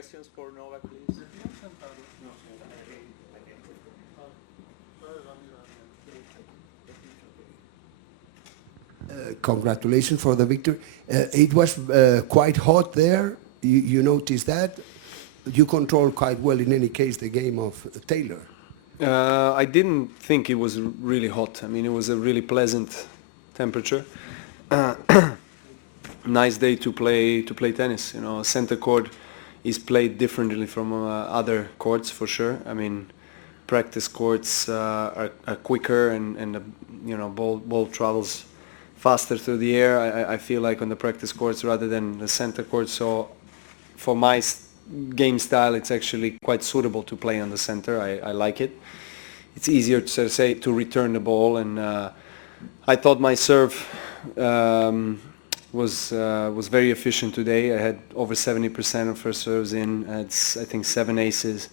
questions for Novak, please? Congratulations for the victory. It was quite hot there. You noticed that? You controlled quite well, in any case, the game of Taylor. I didn't think it was really hot. I mean, it was a really pleasant temperature. Nice day to play tennis. You know, center court is played differently from other courts for sure. I mean, practice courts are quicker and you know, ball travels faster through the air. I feel like on the practice courts rather than the center court. So for my game style, it's actually quite suitable to play on the center. I like it. It's easier to say to return the ball, and I thought my serve was very efficient today. I had over 70% of first serves in. It's, I think, 7 aces.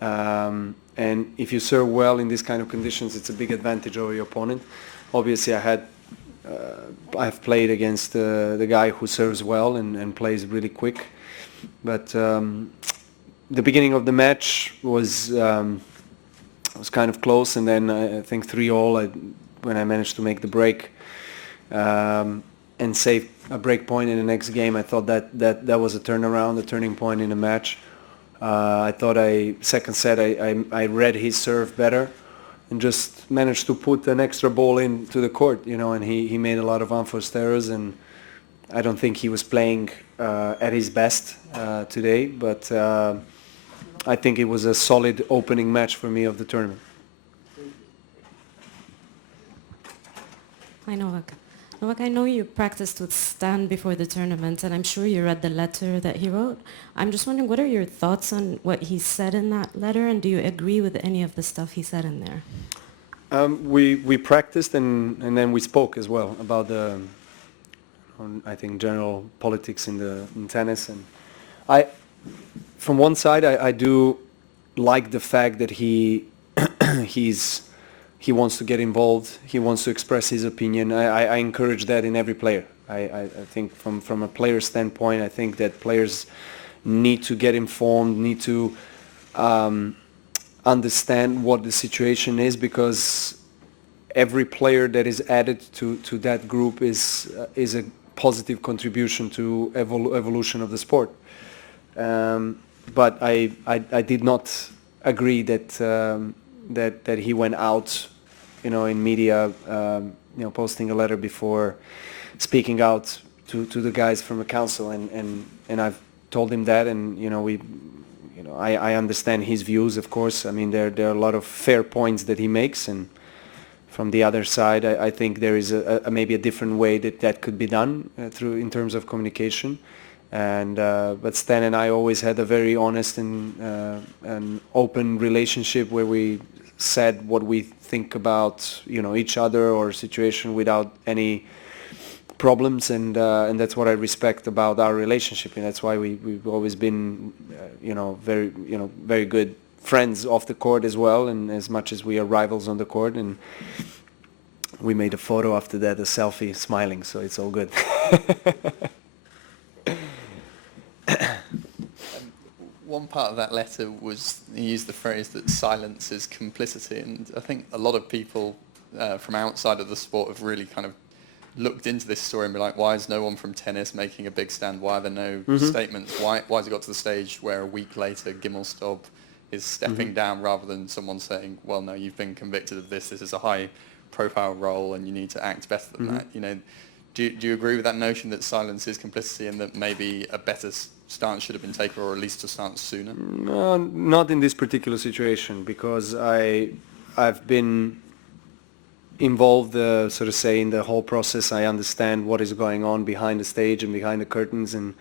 And if you serve well in these kind of conditions, it's a big advantage over your opponent. Obviously, I've played against the guy who serves well and plays really quick. But the beginning of the match was kind of close, and then I think 3-all when I managed to make the break and save a break point in the next game. I thought that was a turnaround, a turning point in the match. I thought second set I read his serve better and just managed to put an extra ball into the court, you know, and he made a lot of unforced errors, and I don't think he was playing at his best today, but I think it was a solid opening match for me of the tournament. Hi, Novak. Novak, I know you practiced with Stan before the tournament, and I'm sure you read the letter that he wrote. I'm just wondering, what are your thoughts on what he said in that letter, and do you agree with any of the stuff he said in there? We practiced and then we spoke as well about I think general politics in tennis, and from one side I do like the fact that he wants to get involved. He wants to express his opinion. I encourage that in every player. I think from a player standpoint, I think that players need to get informed, need to understand what the situation is, because every player that is added to that group is a positive contribution to evolution of the sport. But I did not agree that he went out, you know, in media, you know, posting a letter before speaking out to the guys from the council, and I've told him that, and you know, I understand his views, of course. I mean, there are a lot of fair points that he makes, and from the other side, I think there is maybe a different way that could be done in terms of communication. And but Stan and I always had a very honest and open relationship where we said what we think about, you know, each other or situation without any problems, and that's what I respect about our relationship, and that's why we've always been, you know, very good friends off the court as well, and as much as we are rivals on the court. And we made a photo after that, a selfie, smiling, so it's all good. One part of that letter was, he used the phrase that silence is complicity, and I think a lot of people from outside of the sport have really kind of looked into this story and be like, why is no one from tennis making a big stand? Why are there no statements? Why has it got to the stage where a week later Gimelstob is stepping down, rather than someone saying, well, no, you've been convicted of this is a high profile role and you need to act better than that? You know, do you agree with that notion that silence is complicity, and that maybe a better stance should have been taken, or at least a stance sooner? No, not in this particular situation, because I've been involved, so to say, in the whole process. I understand what is going on behind the stage and behind the curtains, and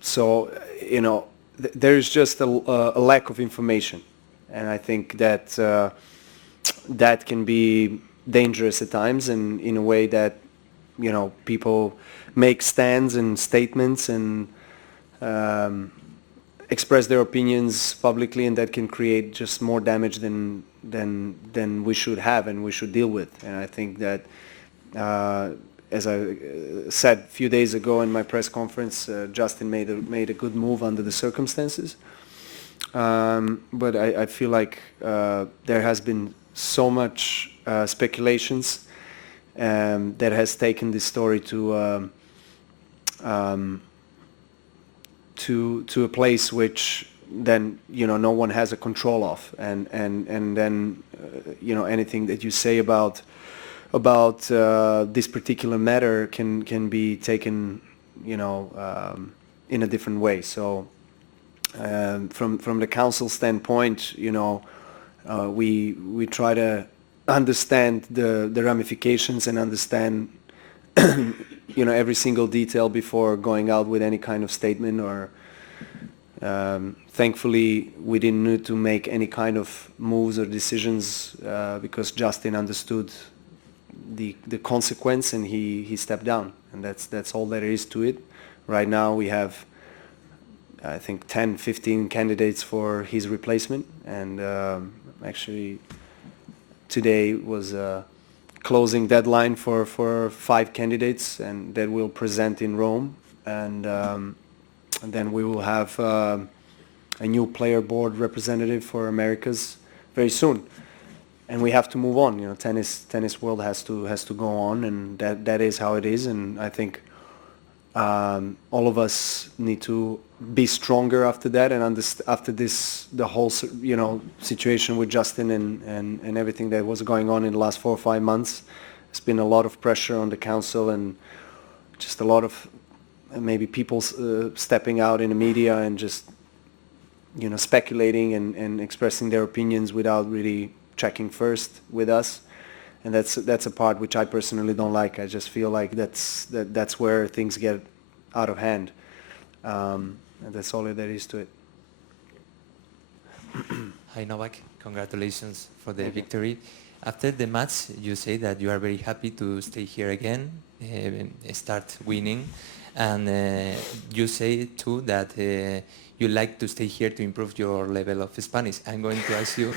so, you know, there is just a lack of information, and I think that that can be dangerous at times, and in a way that, you know, people make stands and statements and express their opinions publicly, and that can create just more damage than we should have and we should deal with. And I think that as I said a few days ago in my press conference, Justin made a good move under the circumstances. But I feel like there has been so much speculations that has taken this story to a place which then no one has a control of, and then anything that you say about this particular matter can be taken in a different way. So from the council standpoint, we try to understand the ramifications and understand every single detail before going out with any kind of statement. Or thankfully we didn't need to make any kind of moves or decisions because Justin understood the consequence, and he stepped down, and that's all there is to it. Right now we have I think 10-15 candidates for his replacement, and actually today was a closing deadline for 5 candidates, and that we'll present in Rome, and then we will have a new player board representative for Americas very soon. And we have to move on. Tennis world has to go on, and that is how it is. And I think all of us need to be stronger after that, and after this, the whole situation with Justin and everything that was going on in the last 4 or 5 months. There's been a lot of pressure on the council, and just a lot of maybe people stepping out in the media and just speculating and expressing their opinions without really checking first with us, and that's a part which I personally don't like. I just feel like that's where things get out of hand, and that's all there is to it. Hi Novak, congratulations for the victory. After the match, you say that you are very happy to stay here again, start winning, and you say too that you like to stay here to improve your level of Spanish. I'm going to ask you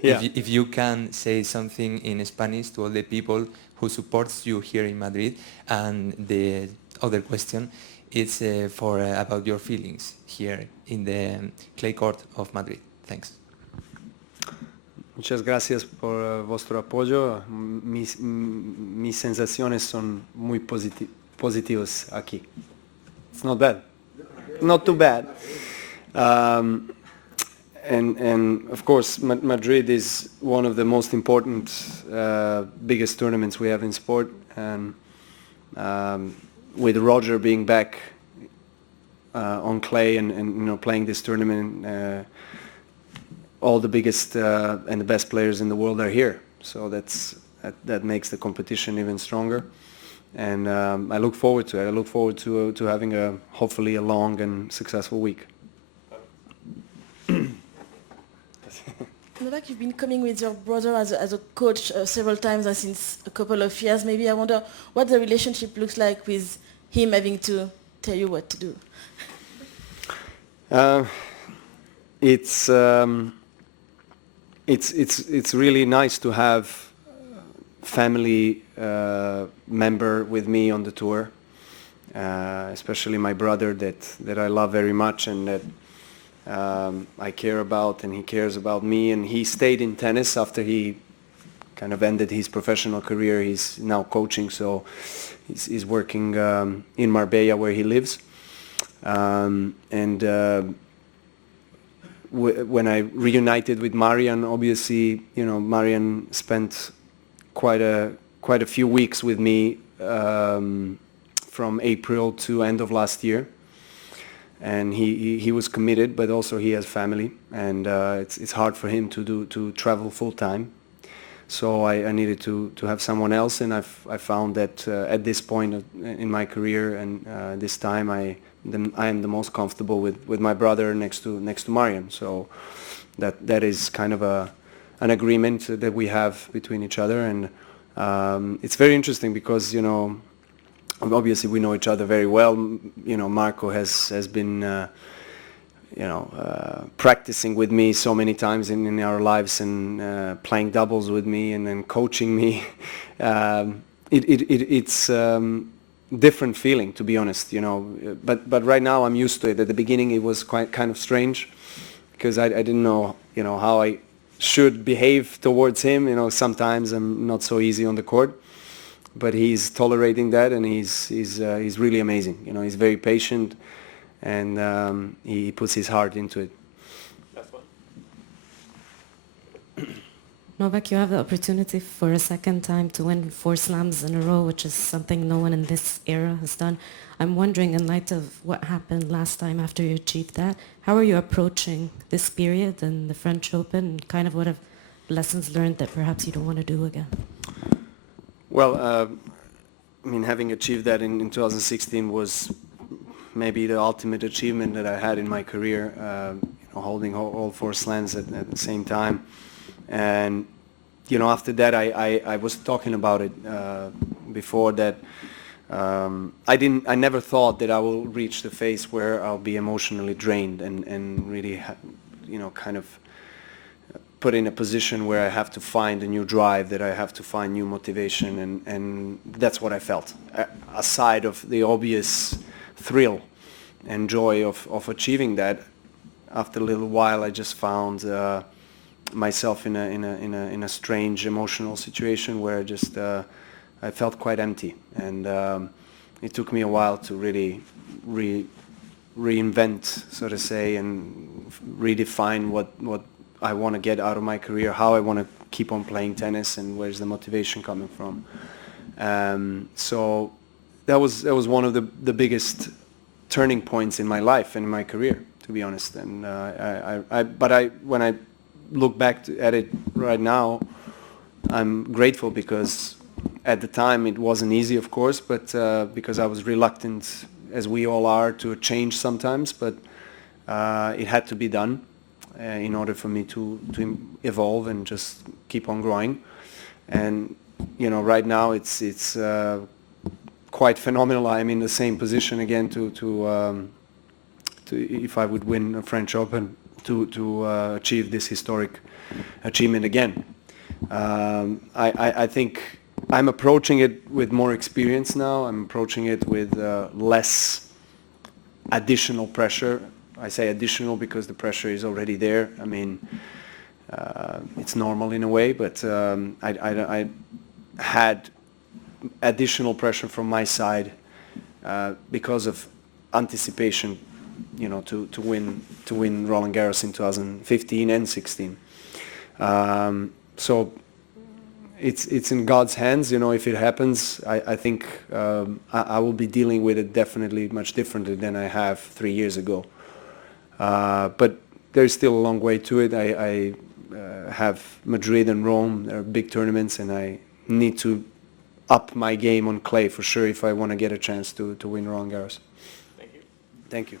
if you can say something in Spanish to all the people who supports you here in Madrid. And the other question is about your feelings here in the clay court of Madrid. Thanks. Muchas gracias por vuestro apoyo. Mis sensaciones son muy positivas aquí. It's not bad. Not too bad. And of course Madrid is one of the most important biggest tournaments we have in sport, and with Roger being back on clay and playing this tournament, all the biggest and the best players in the world are here, so that makes the competition even stronger. And I look forward to it. I look forward to having hopefully a long and successful week. Novak, you've been coming with your brother as a coach several times since a couple of years. Maybe I wonder what the relationship looks like with him having to tell you what to do. It's really nice to have family member with me on the tour, especially my brother that I love very much and that I care about, and he cares about me. And he stayed in tennis after he kind of ended his professional career. He's now coaching, so he's working in Marbella where he lives. When I reunited with Marian, obviously, Marian spent quite a few weeks with me from April to end of last year, and he was committed, but also he has family, and it's hard for him to travel full time. So I needed to have someone else, and I found that at this point in my career and this time I am the most comfortable with my brother next to Marian. So that is kind of an agreement that we have between each other, and it's very interesting because obviously we know each other very well. Marco has been practicing with me so many times in our lives, and playing doubles with me, and then coaching me. it's different feeling, to be honest, you know. But right now I'm used to it. At the beginning it was kind of strange because I didn't know, you know, how I should behave towards him. You know, sometimes I'm not so easy on the court, but he's tolerating that, and he's really amazing. You know, he's very patient, and he puts his heart into it. Novak, you have the opportunity for a second time to win 4 slams in a row, which is something no one in this era has done. I'm wondering, in light of what happened last time after you achieved that, how are you approaching this period and the French Open, and kind of what have lessons learned that perhaps you don't want to do again? Well, I mean, having achieved that in 2016 was maybe the ultimate achievement that I had in my career, you know, holding all 4 slams at the same time. And, you know, after that, I was talking about it before that I never thought that I will reach the phase where I'll be emotionally drained and really, you know, kind of put in a position where I have to find a new drive, that I have to find new motivation, and that's what I felt. Aside of the obvious thrill and joy of achieving that, after a little while I just found myself in a strange emotional situation where just I felt quite empty, and it took me a while to really reinvent, so to say, and redefine what I want to get out of my career, how I want to keep on playing tennis, and where's the motivation coming from. So that was one of the biggest turning points in my life and in my career, to be honest. And when I look back at it right now, I'm grateful, because at the time it wasn't easy, of course, but because I was reluctant, as we all are, to change sometimes, but it had to be done in order for me to evolve and just keep on growing. And, you know, right now it's quite phenomenal. I'm in the same position again to if I would win a French Open, to achieve this historic achievement again. I think I'm approaching it with more experience now. I'm approaching it with less additional pressure. I say additional because the pressure is already there. I mean, it's normal in a way, but I had additional pressure from my side because of anticipation, you know, to win Roland Garros in 2015 and 16. So it's in God's hands, you know. If it happens, I think I will be dealing with it definitely much differently than I have 3 years ago. But there's still a long way to it. I have Madrid and Rome. They're big tournaments, and I need to up my game on clay for sure if I want to get a chance to win Roland Garros. Thank you. Thank you.